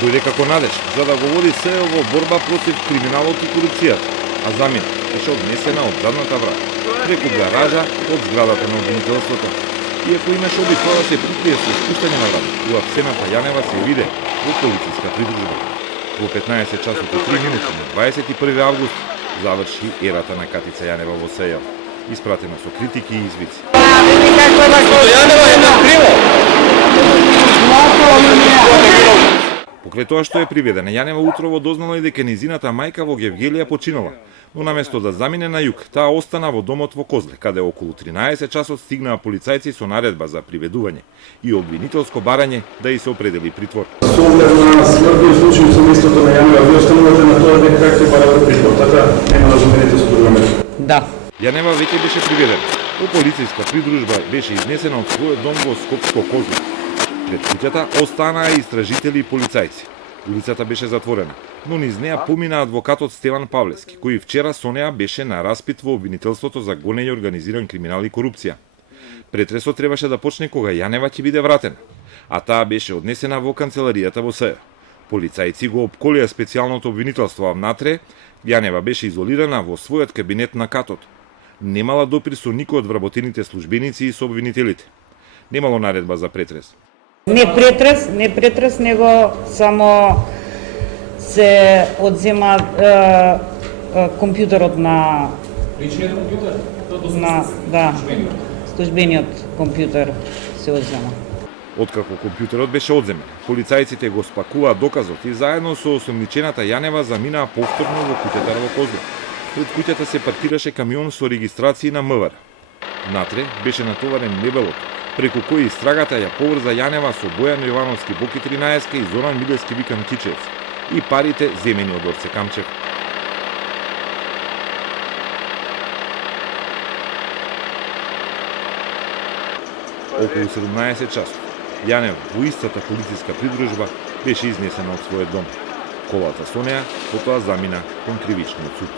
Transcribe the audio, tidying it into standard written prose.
Дојде како надеж за да го води СЕО во борба против криминалот и корупцијата, а замена беше однесена од задната врата, преку гаража од зградата на обвинителството. Иако имаше обичава да се прикрие со спуштање на врата, уапсената Јанева се виде во полициска придружба. Во 15 часот и 3 минути на 21 август заврши ерата на Катица Јанева во СЕО, испратена со критики и извици. Покрај тоа што е приведена, Јанева утрово дознала и дека низината мајка во Гевгелија починала, но наместо да замине на југ, таа остана во домот во Козле, каде околу 13 часот стигнаа полицајци со наредба за приведување и обвинителско барање да и се определи притвор. Со оглед на смртниот случај со местото на Јанева, ви останувате на тоа дека како ќе барате притвор, така нема да замените со друга мера. Да. Јанева веќе беше приведена. Во полициска придружба беше изнесена од својот дом во Скопско Козле. Пред куќата останаа истражители и полицајци. Улицата беше затворена, но низ неа помина адвокатот Стеван Павлевски, кој вчера со неа беше на распит во обвинителството за гонење организиран криминал и корупција. Претресот требаше да почне кога Јанева ќе биде вратена, а таа беше однесена во канцеларијата во СЕО. Полицајци го опколија специјалното обвинителство, а внатре Јанева беше изолирана во својот кабинет на катот. Немала допир со никој од вработените службеници и со обвинителите. Немало наредба за претрес. Не претрес, него само се одзема компјутерот на... Личниот компјутер? Службениот компјутер се одзема. Откако компјутерот беше одземен, полицајците го спакуваа доказот и заедно со осомничената Јанева заминаа повторно во куќата во Козле. Пред куќата се паркираше камион со регистрација на МВР. Натре беше натоварен мебелот, преку кој истрагата ја поврза Јанева со Бојан Јовановски Боки 13 и Зоран Милевски Викан Кичевец и парите земени од Орце Камчев. Околу 17 часот, Јанев во истата полициска придружба беше изнесена од својот дом. Колата со неа потоа замина кон кривичниот суд.